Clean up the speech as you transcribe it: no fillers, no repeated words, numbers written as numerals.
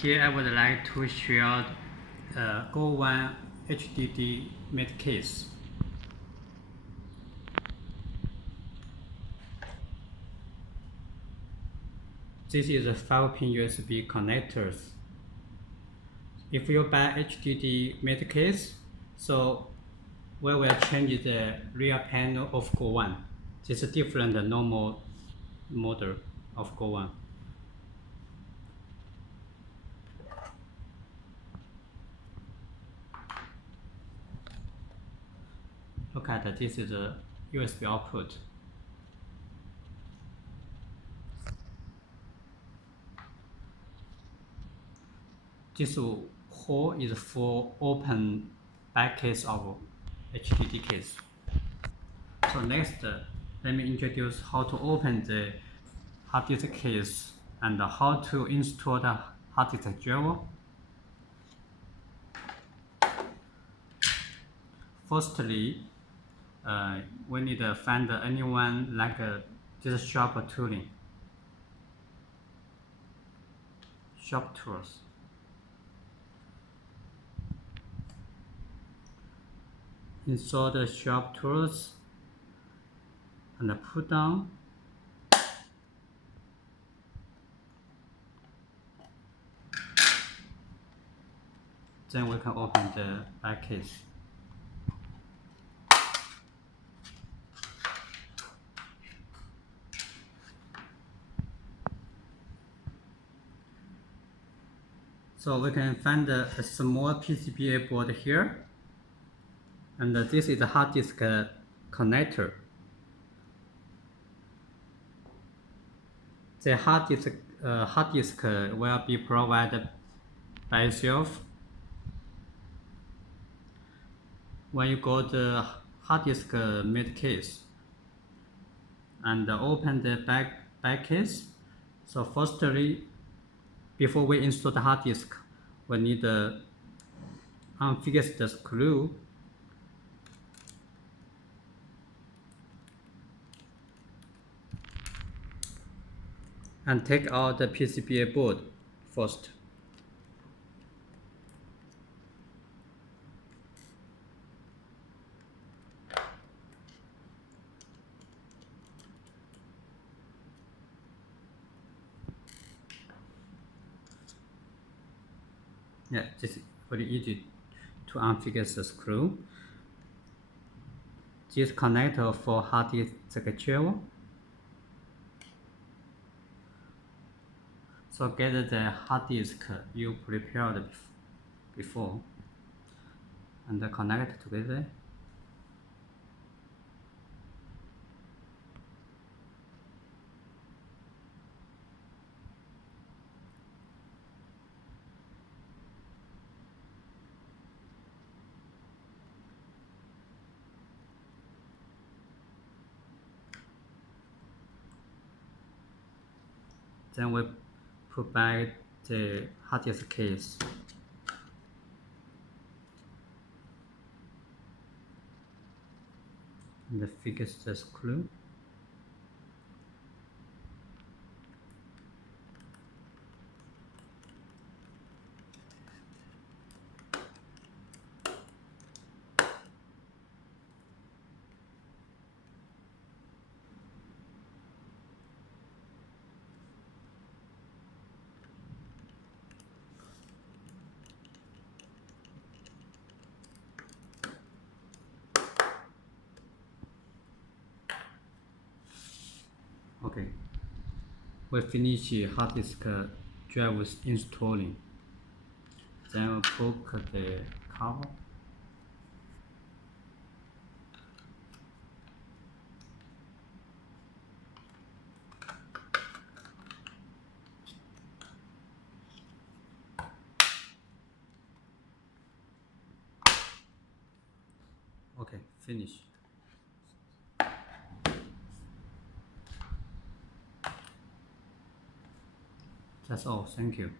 Here I would like to share GOLE1 HDD made case. This is a 5-pin USB connectors. If you buy HDD made case, so we will change the rear panel of GOLE1. This is different than normal model of GOLE1. Look at this is a USB output. This hole is for open back case of HDD case. So next, let me introduce how to open the hard disk case and how to install the hard disk driver. Firstly, we need to find anyone like this shop tooling. Shop tools. Install the shop tools and put down. Then we can open the back case. So we can find a small PCBA board here, and this is the hard disk connector. The hard disk will be provided by itself. When you go to the hard disk made case and open the back case, so firstly, before we install the hard disk, we need to unfix the screw. And take out the PCBA board first. Yeah, this is very easy to unfix the screw. This connector for hard disk driver. So get the hard disk you prepared before and connect together. Then we put back the hard disk case. And fix the screw. Okay, we finish hard disk drive installing. Then we put the cover. Okay, finish. That's all. Thank you.